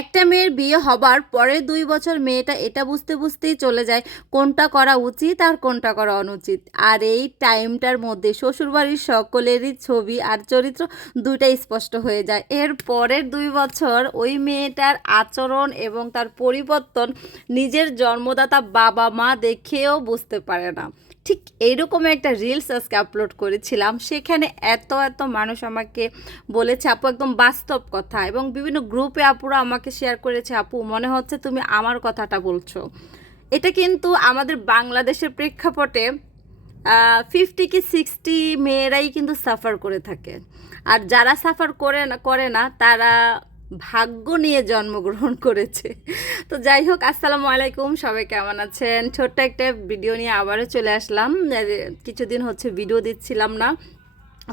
একটা মেয়ের বিয়ে হবার পরে দুই বছর মেয়েটা এটা বুঝতে বুঝতেই চলে যায় কোনটা করা উচিত আর কোনটা করা অনুচিত। আর এই টাইমটার মধ্যে শ্বশুরবাড়ির সকলেরই ছবি আর চরিত্র দুইটাই স্পষ্ট হয়ে যায়। এর পরের দুই বছর ওই মেয়েটার আচরণ এবং তার পরিবর্তন নিজের জন্মদাতা বাবা মা দেখেও বুঝতে পারে না। ঠিক এইরকম একটা রিলস আজকে আপলোড করেছিলাম। সেখানে এত এত মানুষ আমাকে বলেছে, আপু, একদম বাস্তব কথা। এবং বিভিন্ন গ্রুপে আপুরা আমাকে শেয়ার করেছে, আপু, মনে হচ্ছে তুমি আমার কথাটা বলছো। এটা কিন্তু আমাদের বাংলাদেশের প্রেক্ষাপটে ফিফটি কি সিক্সটি মেয়েরাই কিন্তু সাফার করে থাকে। আর যারা সাফার করে না করে না, তারা ভাগ্য নিয়ে জন্মগ্রহণ করেছে। তো যাই হোক, আসসালামু আলাইকুম, সবাই কেমন আছেন? ছোট্ট একটা ভিডিও নিয়ে আবারও চলে আসলাম। কিছুদিন হচ্ছে ভিডিও দিচ্ছিলাম না।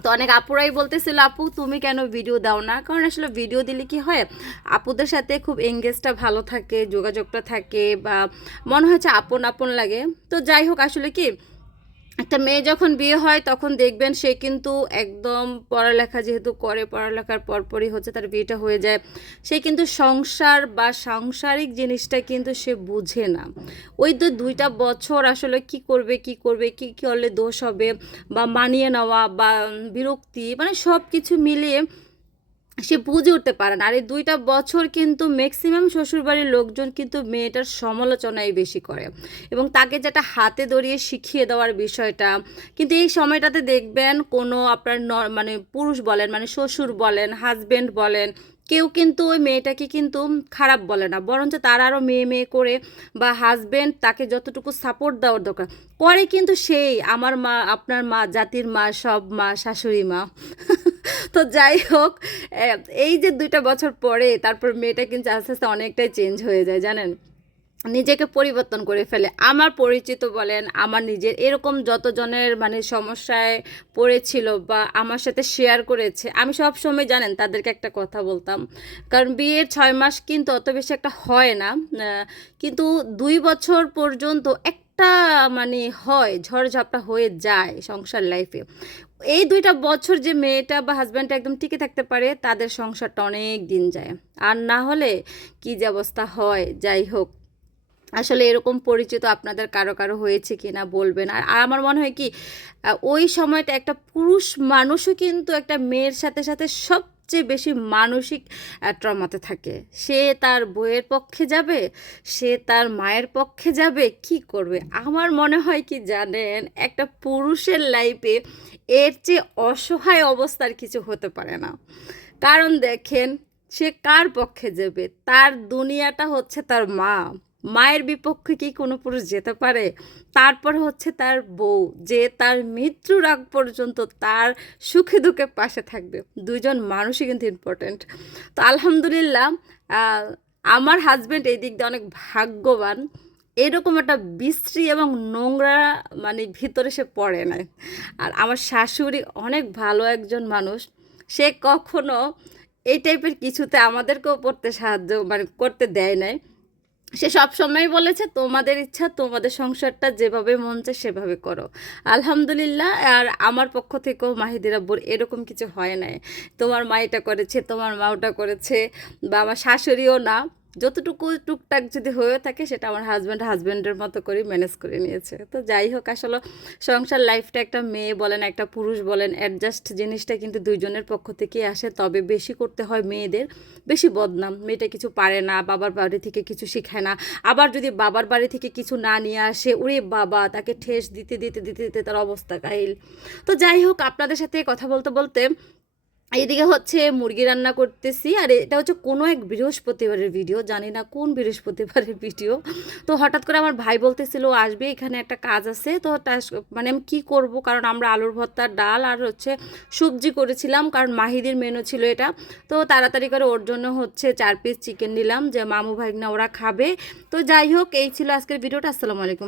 তো অনেক আপুরাই বলতেছিল, আপু, তুমি কেন ভিডিও দাও না? কারণ আসলে ভিডিও দিলে কি হয়? আপুদের সাথে খুব এঙ্গেজটা ভালো থাকে, যোগাযোগটা থাকে বা মনে হচ্ছে আপন আপন লাগে। তো যাই হোক, আসলে কি একটা মেয়ে যখন বিয়ে হয়, তখন দেখবেন সে কিন্তু একদম পড়ালেখা যেহেতু করে, পড়ালেখার পরপরই হচ্ছে তার বিয়েটা হয়ে যায়। সে কিন্তু সংসার বা সাংসারিক জিনিসটা কিন্তু সে বুঝে না। ওই তো দুইটা বছর আসলে কি করবে কি করবে, কি কি করলে দোষ হবে বা মানিয়ে নেওয়া বা বিরক্তি মানে সব কিছু মিলিয়ে সে বুঝে উঠতে পারে না। আর এই দুইটা বছর কিন্তু ম্যাক্সিমাম শ্বশুরবাড়ির লোকজন কিন্তু মেয়েটার সমালোচনাই বেশি করে। এবং তাকে যেটা হাতে ধরিয়ে শিখিয়ে দেওয়ার বিষয়টা, কিন্তু এই সময়টাতে দেখবেন কোনো আপনার ন- মানে পুরুষ বলেন মানে শ্বশুর বলেন হাজব্যান্ড বলেন, কেউ কিন্তু ওই মেয়েটাকে কিন্তু খারাপ বলে না। বরঞ্চ তার আরও মেয়ে মেয়ে করে বা হাজবেন্ড তাকে যতটুকু সাপোর্ট দেওয়ার দরকার, করে কিন্তু সেই আমার মা, আপনার মা, জাতির মা, সব মা, শাশুড়ি মা তো যাই হোক এই যে দুইটা বছর পরে তারপর মেয়েটা কিন্তু আস্তে আস্তে অনেকটাই চেঞ্জ হয়ে যায়, জানেন? নিজেকে পরিবর্তন করে ফেলে। আমার পরিচিত বলেন, আমার নিজের, এরকম যতজনের মানে সমস্যায় পড়েছিল বা আমার সাথে শেয়ার করেছে, আমি সব সময় জানেন তাদেরকে একটা কথা বলতাম। কারণ বিয়ের ছয় মাস কিন্তু অত বেশি একটা হয় না কিন্তু দুই বছর পর্যন্ত একটা মানে হয়, ঝড়ঝাপটা হয়ে যায় সংসার লাইফে এই দুইটা বছর যে মেয়েটা বা হাজব্যান্ডটা একদম টিকে থাকতে পারে, তাদের সংসারটা অনেক দিন যায়। আর না হলে কি যে অবস্থা হয়, যাই হোক। আসলে এরকম পরিচিত আপনাদের কারও কারও হয়েছে কি না বলবেন। আর আমার মনে হয় কি ওই সময়টা একটা পুরুষ মানুষও কিন্তু একটা মেয়ের সাথে সাথে সবচেয়ে বেশি মানসিক ট্রমাতে থাকে। সে তার বইয়ের পক্ষে যাবে, সে তার মায়ের পক্ষে যাবে, কি করবে? আমার মনে হয় কি জানেন, একটা পুরুষের লাইফে এর চেয়ে অসহায় অবস্থার কিছু হতে পারে না। কারণ দেখেন, সে কার পক্ষে যাবে? তার দুনিয়াটা হচ্ছে তার মা। মায়ের বিপক্ষে কি কোনো পুরুষ যেতে পারে? তারপর হচ্ছে তার বউ, যে তার মৃত্যুর আগ পর্যন্ত তার সুখে দুঃখে পাশে থাকবে। দুইজন মানুষই কিন্তু ইম্পর্ট্যান্ট তো আলহামদুলিল্লাহ আমার হাজব্যান্ড এই দিক দিয়ে অনেক ভাগ্যবান। এরকম একটা বিশ্রী এবং নোংরা মানে ভিতরে সে পড়ে নাই। আর আমার শাশুড়ি অনেক ভালো একজন মানুষ। সে কখনো এই টাইপের কিছুতে আমাদেরকেও পড়তে সাহায্য মানে করতে দেয় নাই। সে সব সময় বলেছে, তোমাদের ইচ্ছা, তোমাদের সংসারটা যেভাবে মন চায় সেভাবে করো। আলহামদুলিল্লাহ, আর আমার পক্ষ থেকেও মাহিদির আব্বুর এরকম কিছু হয় নাই। তোমার মা এটা করেছে, তোমার মা ওটা করেছে, বা আমার শাশুড়িও না। যতটুকু টুকটাক যদি হয়ে থাকে, সেটা আমার হাজব্যান্ড হাজব্যান্ডের মতো করে ম্যানেজ করে নিয়েছে। তো যাই হোক, আসলে সংসার লাইফটা একটা মেয়ে বলেন, একটা পুরুষ বলেন অ্যাডজাস্ট জিনিসটা কিন্তু দুইজনের পক্ষ থেকেই আসে। তবে বেশি করতে হয় মেয়েদের, বেশি বদনাম। মেয়েটা কিছু পারে না, বাবার বাড়ি থেকে কিছু শিখায় না। আবার যদি বাবার বাড়ি থেকে কিছু না নিয়ে আসে, ওরে বাবা, তাকে ঠেস দিতে দিতে দিতে দিতে তার অবস্থা কাহিল। তো যাই হোক, আপনাদের সাথে কথা বলতে বলতে এইদিকে হচ্ছে মুরগি রান্না করতেছি, আর এটা হচ্ছে কোনো এক বৃহস্পতিবারের ভিডিও, জানি না কোন বৃহস্পতিবারের ভিডিও। তো হঠাৎ করে আমার ভাই বলতেছিল "ও আসবে, এখানে একটা কাজ আছে। তো মানে আমি কী করব? কারণ আমরা আলুর ভর্তা ডাল আর হচ্ছে সবজি করেছিলাম, কারণ মাহিদির মেনু ছিল এটা। তো তাড়াতাড়ি করে ওর জন্য হচ্ছে চার পিস চিকেন নিলাম, যে মামু ভাইগনা ওরা খাবে। তো যাই হোক, এই ছিল আজকের ভিডিওটা। আসসালামু আলাইকুম।